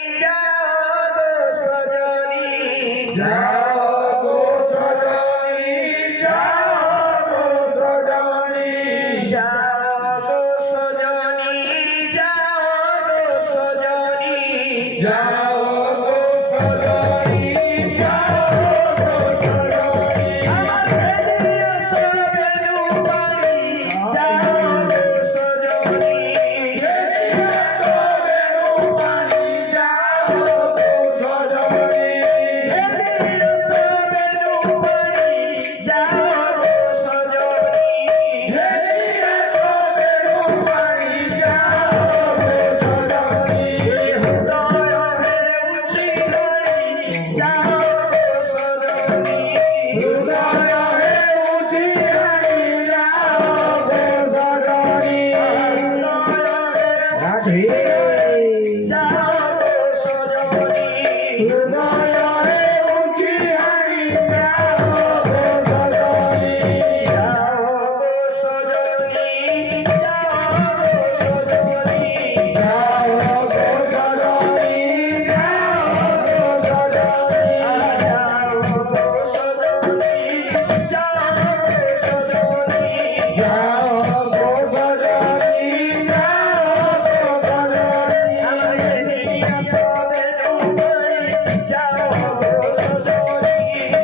जाओ गो सजनी जाओ गो सजनी, जाओ गो सजनी, जाओ गो सजनी जाओ गो सजनी जाओ गो सजनी, जाओ गो सजनी। আমার প্রেমের সবেনু বাড়ি যাও গো সজনী বেরিয়া তবেরু পানি, যাও গো সজনী। প্রেমের সবেনু বাড়ি যাও গো সজনী বেরিয়া তবেরু পানি, যাও গো সজনী। হৃদয় হে উঠি রানী যাও গো সজনী হৃদয় হে উঠি হানি, যাও গো সজনী। যাও গো সজনী যাও গো সজনী যাও গো সজনী, যাও গো সজনী। যাও গো সজনী যাও গো সজনী যাও গো সজনী, যাও গো সজনী। আমার দেখিয়া সবেনু বাড়ি যাও গো সজনী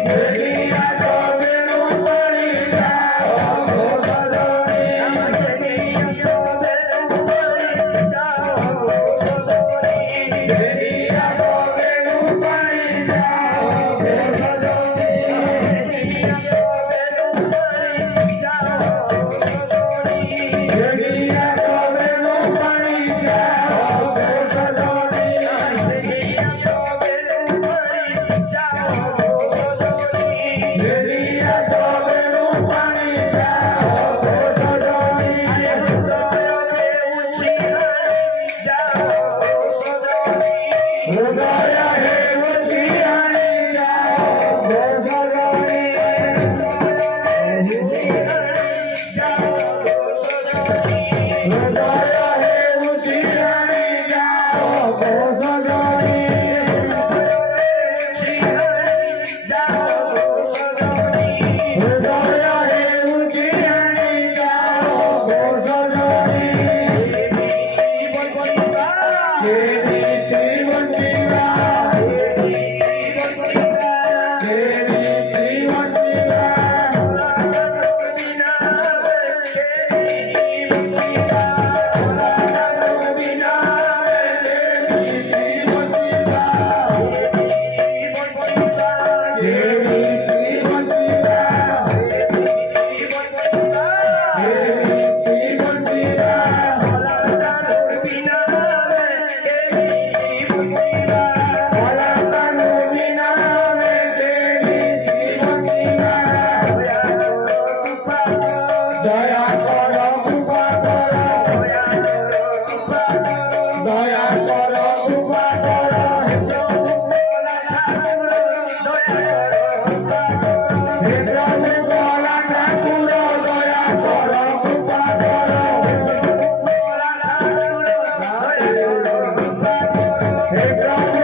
বেরিয়া তবেরু পানি, যাও গো সজনী। আমার দেখিয়া সবেনু বাড়ি যাও গো সজনী বেরিয়া তবেরু পানি, যাও গো সজনী। দেখিয়া সবেনু বাড়ি যাও গো সজনী বেরিয়া তবেরু পানি, যাও গো সজনী। দেখিয়া সবেনু বাড়ি যাও গো সজনী বেরিয়া তবেরু পানি, যাও গো সজনী। হৃদয় হে উঠি হানি, যাও গো সজনী। হৃদয় হে উঠি হানি, যাও গো সজনী। হৃদয় হে উঠি হানি, যাও গো সজনী। দেবী শ্রীমন্দিরা, দেবী শ্রীমন্দিরা। দয়া কর কৃপা কর, দয়া কর কৃপা কর। হে প্রভু গলা ঠাকুর, দয়া কর কৃপা কর। হে প্রভু